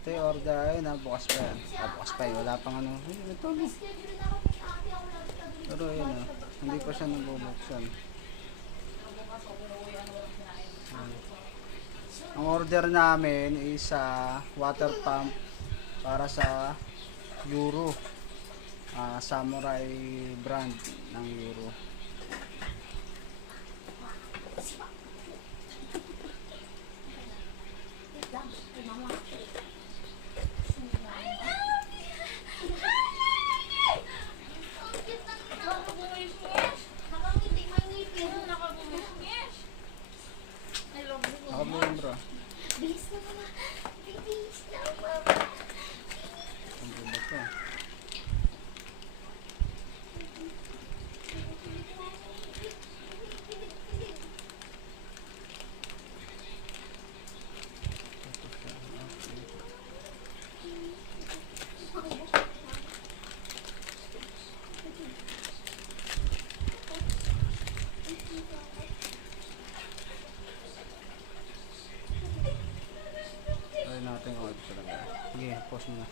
Ito yung order. Ayun na, bukas pa yan. Bukas pa yun. Wala pang ano. Ito no. Pero yun o. Hindi pa siya nabubuksan. Ang order namin is water pump para sa Euro. Samurai brand ng Euro. Ako mo yun bro. Bilis na mama. Bilis na mama. Ang ganda to. Try natin kung ito talaga. Sige, pause mo na.